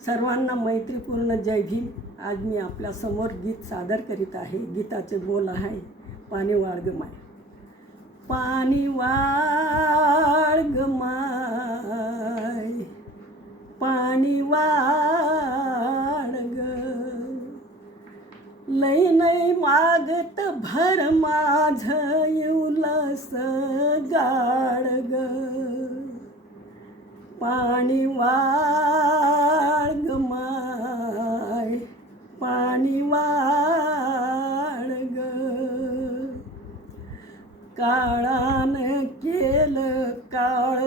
सर्वांना मैत्रीपूर्ण जय भीम. आज मी आपल्यासमोर गीत सादर करीत आहे. गीताचे बोल आहे, पाणी वाढ ग माय, पाणी वाढ ग माय, पाणी वाढ ग, लई नाही मागत भर माझं येऊलस गाड ग, पाणी वाढ ग माय, पाणी वाढ ग, काळानं केलं काळ,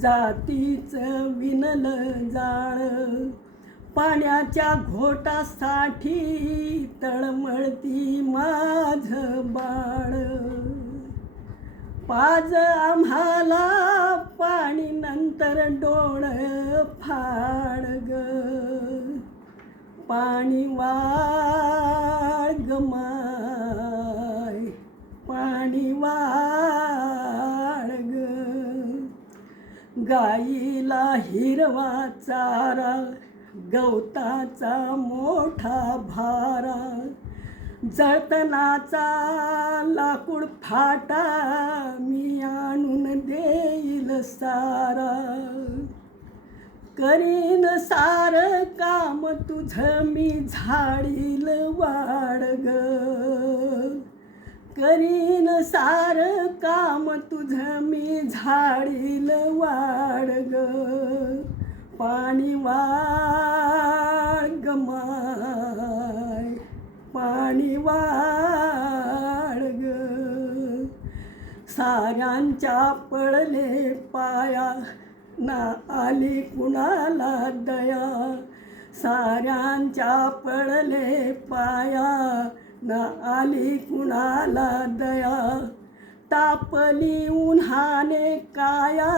जातीचं विणलं जाळ, पाण्याच्या घोटासाठी तळमळती माझं बाळ, पाज आम्हाला पाणी नंतर डोळं फाड ग, पाणी वाढ ग माय, पाणी वाढ ग, गाईला हिरवा चारा, गवताचा मोठा भारा, जळतनाचा लाकूड फाटा, मी आणून देईल सारा, करीन सार काम तुझं मी झाडील वाढ ग, करीन सार काम तुझं मी झाडील वाढ ग, पाणी वाढ ग माय, पाणी वाढ ग, साऱ्यांच्या पडले पाया, ना आली कुणाला दया, साऱ्यांच्या पडले पाया, ना आली कुणाला दया, तापली उन्हाने काया,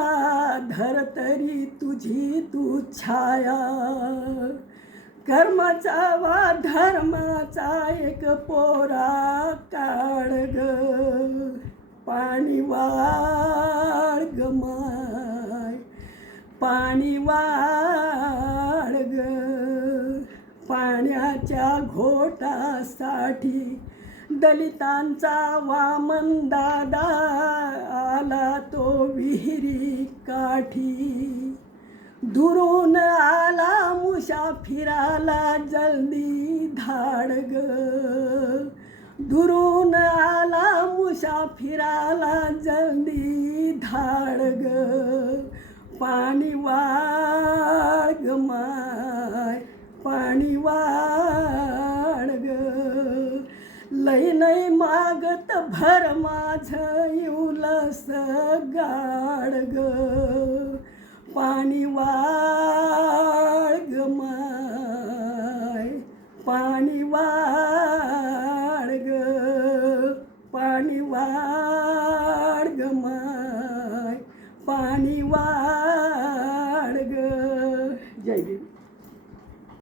धरतरी तुझी तू छाया, कर्माचा वा धर्माचा एक पोरा काढ ग, पाणी वाढ ग माय, पाणी वाढ ग, पाण्याच्या घोटासाठी दलितांचा वामन दादा आला तो विहिरी काठी, दुरून आला मुसाफिराला जल्दी धाड ग, दुरून आला मुसाफिराला जल्दी धाड ग, पाणी वाढ ग माय, पाणी वाढ ग, लई नाही मागत भर माझं येऊलस गाड ग, पाणी वाढ ग माय, पाणी वाढ ग, पाणी वाढ ग माय, पाणी वाढ